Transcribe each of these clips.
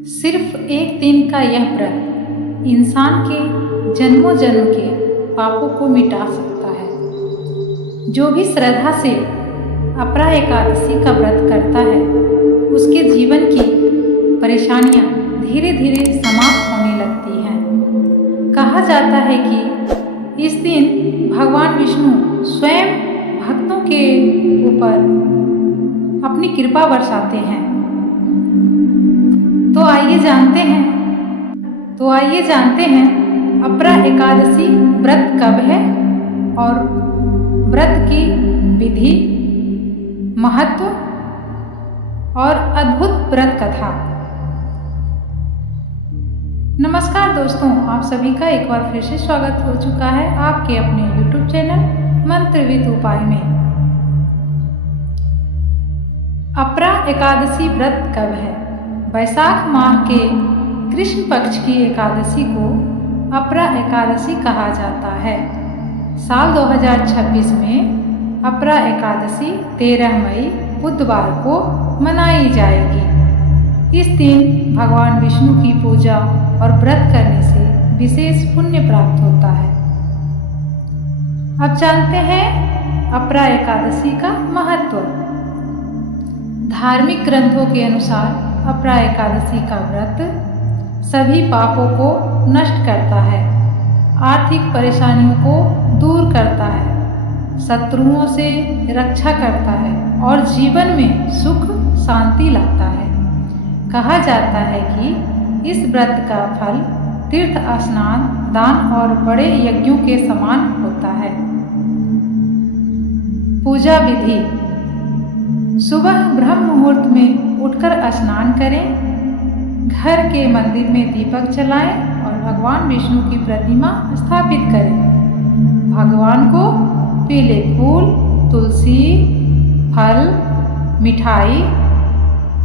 सिर्फ एक दिन का यह व्रत इंसान के जन्मों जन्म के पापों को मिटा सकता है। जो भी श्रद्धा से अपरा एकादशी का व्रत करता है उसके जीवन की परेशानियां धीरे धीरे समाप्त होने लगती हैं। कहा जाता है कि इस दिन भगवान विष्णु स्वयं भक्तों के ऊपर अपनी कृपा बरसाते हैं। तो आइए जानते हैं अपरा एकादशी व्रत कब है और व्रत की विधि, महत्व और अद्भुत व्रत कथा। नमस्कार दोस्तों, आप सभी का एक बार फिर से स्वागत हो चुका है आपके अपने YouTube चैनल मंत्र विद उपाय में। अपरा एकादशी व्रत कब है? वैशाख माह के कृष्ण पक्ष की एकादशी को अपरा एकादशी कहा जाता है। साल 2026 में अपरा एकादशी 13 मई बुधवार को मनाई जाएगी। इस दिन भगवान विष्णु की पूजा और व्रत करने से विशेष पुण्य प्राप्त होता है। अब जानते हैं अपरा एकादशी का महत्व। धार्मिक ग्रंथों के अनुसार अपरा एकादशी का व्रत सभी पापों को नष्ट करता है, आर्थिक परेशानियों को दूर करता है, शत्रुओं से रक्षा करता है और जीवन में सुख शांति लाता है। कहा जाता है कि इस व्रत का फल तीर्थ स्नान, दान और बड़े यज्ञों के समान होता है। पूजा विधि: सुबह ब्रह्म मुहूर्त में उठकर स्नान करें, घर के मंदिर में दीपक जलाएं और भगवान विष्णु की प्रतिमा स्थापित करें। भगवान को पीले फूल, तुलसी, फल, मिठाई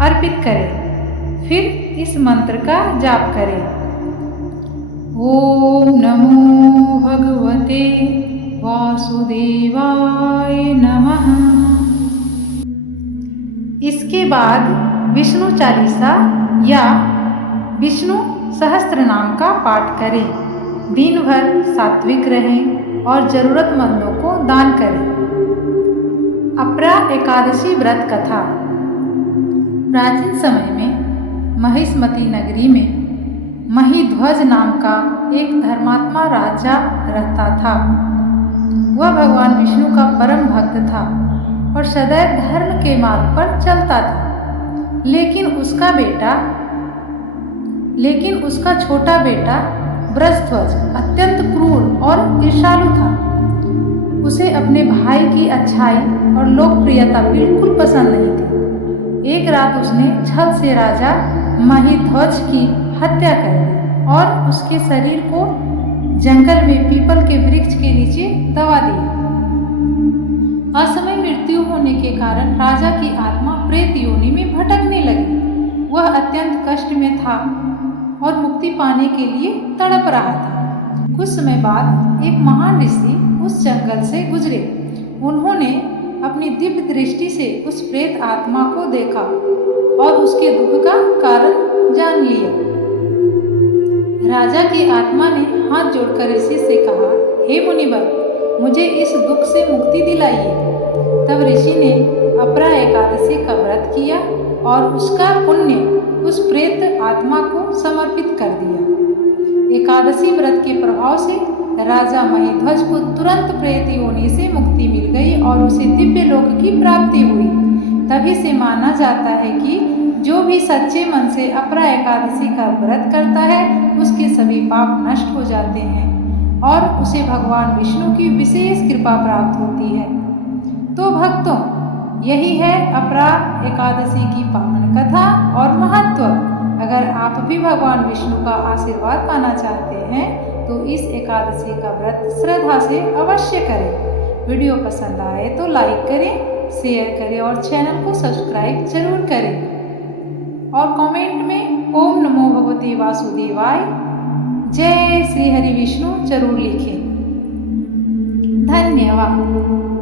अर्पित करें। फिर इस मंत्र का जाप करें: ओम नमो भगवते वासुदेवाय नमः। इसके बाद विष्णु चालीसा या विष्णु सहस्त्रनाम का पाठ करें। दिन भर सात्विक रहें और जरूरतमंदों को दान करें। अपरा एकादशी व्रत कथा: प्राचीन समय में महिष्मती नगरी में महिध्वज नाम का एक धर्मात्मा राजा रहता था। वह भगवान विष्णु का परम भक्त था और सदैव धर्म के मार्ग पर चलता था। लेकिन उसका छोटा बेटा वृषध्वज अत्यंत क्रूर और ईर्ष्यालु था। उसे अपने भाई की अच्छाई और लोकप्रियता बिल्कुल पसंद नहीं थी। एक रात उसने छल से राजा महिध्वज की हत्या कर दी और उसके शरीर को जंगल में पीपल के वृक्ष के नीचे दबा दिया। असमय मृत्यु होने के कारण राजा की आत्मा प्रेत योनि में भटकने लगी। वह अत्यंत कष्ट में था और मुक्ति पाने के लिए तड़प रहा था। कुछ समय बाद एक महान ऋषि उस जंगल से गुजरे। उन्होंने अपनी दिव्य दृष्टि से उस प्रेत आत्मा को देखा और उसके दुख का कारण जान लिया। राजा की आत्मा ने हाथ जोड़कर ऋषि से कहा, हे मुनिवर, मुझे इस दुख से मुक्ति दिलाइए। तब ऋषि ने अपरा एकादशी का व्रत किया और उसका पुण्य उस प्रेत आत्मा को समर्पित कर दिया। एकादशी व्रत के प्रभाव से राजा महिध्वज को तुरंत प्रेत योनि से मुक्ति मिल गई और उसे दिव्य लोक की प्राप्ति हुई। तभी से माना जाता है कि जो भी सच्चे मन से अपरा एकादशी का व्रत करता है उसके सभी पाप नष्ट हो जाते हैं और उसे भगवान विष्णु की विशेष कृपा प्राप्त होती है। तो भक्तों, यही है अपरा एकादशी की पावन कथा और महत्व। अगर आप भी भगवान विष्णु का आशीर्वाद पाना चाहते हैं तो इस एकादशी का व्रत श्रद्धा से अवश्य करें। वीडियो पसंद आए तो लाइक करें, शेयर करें और चैनल को सब्सक्राइब जरूर करें और कमेंट में ओम नमो भगवते वासुदेवाय जय श्री हरि विष्णु जरूर लिखें। धन्यवाद।